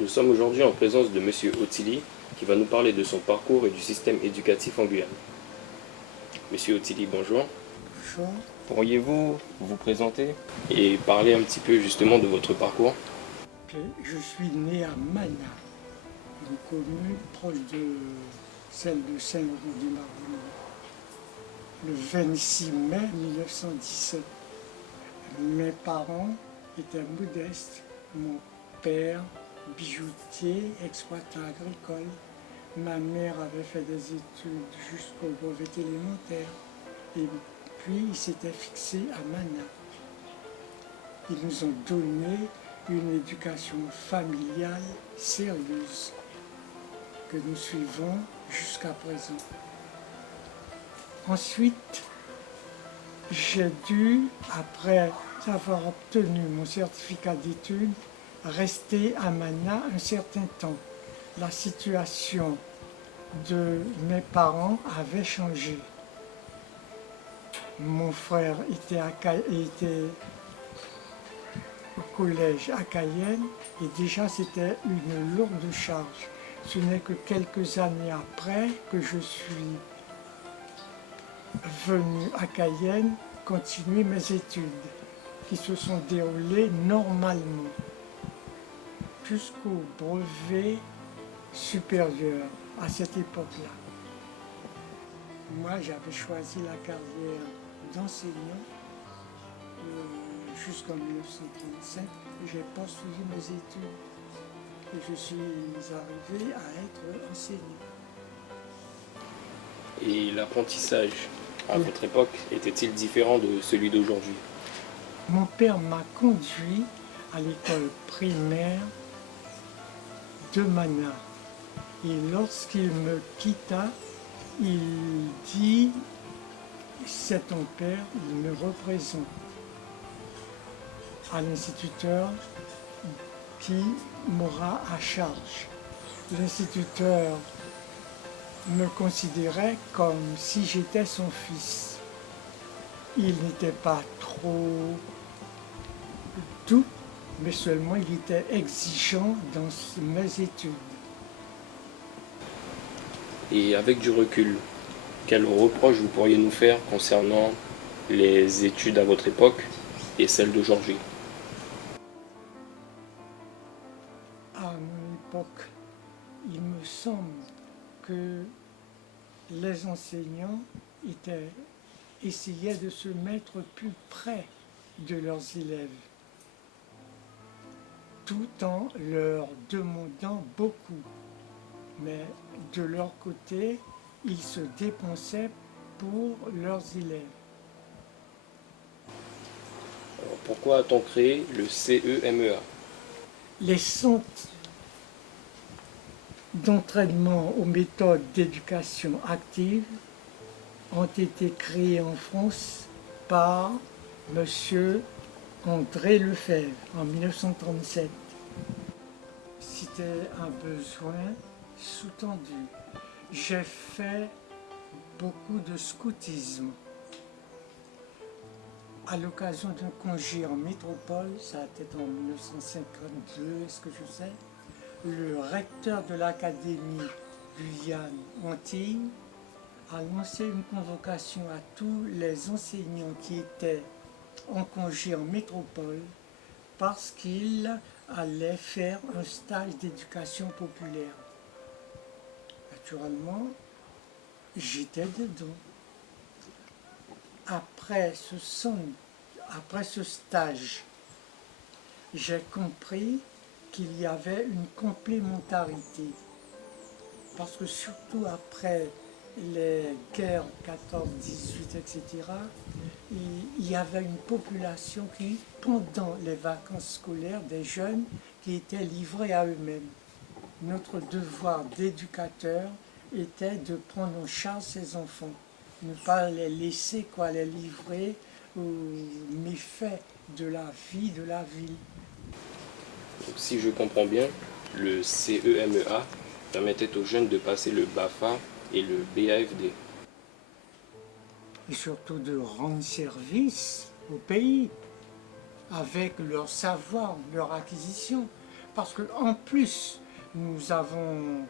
Nous sommes aujourd'hui en présence de Monsieur Otili qui va nous parler de son parcours et du système éducatif en Guyane. Monsieur Otili, bonjour. Bonjour. Pourriez-vous vous présenter et parler un petit peu justement de votre parcours? Je suis né à Mana, une commune proche de celle de Saint-Laurent-du-Maroni, le 26 mai 1917. Mes parents étaient modestes. Mon père, bijoutier, exploitant agricole. Ma mère avait fait des études jusqu'au brevet élémentaire. Et puis, ils s'étaient fixés à Mana. Ils nous ont donné une éducation familiale sérieuse que nous suivons jusqu'à présent. Ensuite, j'ai dû, après avoir obtenu mon certificat d'études, rester à Mana un certain temps. La situation de mes parents avait changé. Mon frère était au collège à Cayenne et déjà c'était une lourde charge. Ce n'est que quelques années après que je suis venu à Cayenne continuer mes études qui se sont déroulées normalement jusqu'au brevet supérieur à cette époque-là. Moi j'avais choisi la carrière d'enseignant jusqu'en 1935, j'ai poursuivi mes études et je suis arrivé à être enseignant. Et l'apprentissage à votre époque était-il différent de celui d'aujourd'hui? Mon père m'a conduit à l'école primaire de Mana et lorsqu'il me quitta, il dit « c'est ton père, il me représente » à l'instituteur qui m'aura à charge. L'instituteur me considérait comme si j'étais son fils. Il n'était pas trop doux, mais seulement il était exigeant dans mes études. Et avec du recul, quels reproches vous pourriez nous faire concernant les études à votre époque et celles d'aujourd'hui? À mon époque, il me semble que les enseignants essayaient de se mettre plus près de leurs élèves, tout en leur demandant beaucoup. Mais de leur côté, ils se dépensaient pour leurs élèves. Alors, pourquoi a-t-on créé le CEMEA? Les centres d'entraînement aux méthodes d'éducation active ont été créés en France par M. André Lefebvre en 1937. C'était un besoin sous-tendu. J'ai fait beaucoup de scoutisme. À l'occasion d'un congé en métropole, ça a été en 1952, est-ce que je sais, le recteur de l'Académie Guyane-Antilles a lancé une convocation à tous les enseignants qui étaient en congé en métropole parce qu'ils allaient faire un stage d'éducation populaire. Naturellement, j'étais dedans. Après ce stage, j'ai compris qu'il y avait une complémentarité. Parce que surtout après les guerres 14, 18, etc., il y avait une population qui, pendant les vacances scolaires, des jeunes qui étaient livrés à eux-mêmes. Notre devoir d'éducateur était de prendre en charge ces enfants, ne pas les laisser les livrer aux méfaits de la vie, de la ville. Donc, si je comprends bien, le CEMEA permettait aux jeunes de passer le BAFA et le BAFD. Et surtout de rendre service au pays avec leur savoir, leur acquisition. parce qu'en plus, nous avons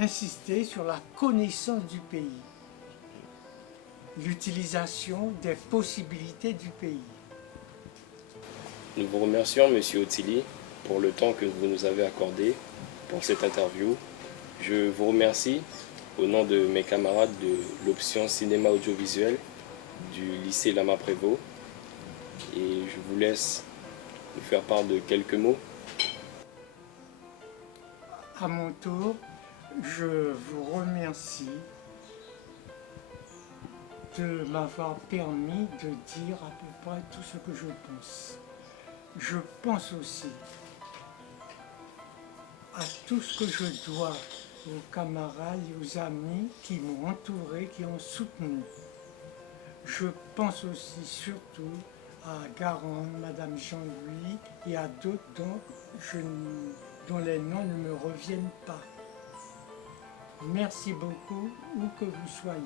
insisté sur la connaissance du pays, l'utilisation des possibilités du pays. Nous vous remercions, Monsieur Otili, pour le temps que vous nous avez accordé pour cette interview. Je vous remercie au nom de mes camarades de l'option cinéma audiovisuel du lycée Lama Prévost et je vous laisse nous faire part de quelques mots. À mon tour, je vous remercie de m'avoir permis de dire à peu près tout ce que je pense. Je pense aussi à tout ce que je dois aux camarades et aux amis qui m'ont entouré, qui ont soutenu. Je pense aussi surtout à Garande, Madame Jean-Louis et à d'autres dont les noms ne me reviennent pas. Merci beaucoup, où que vous soyez.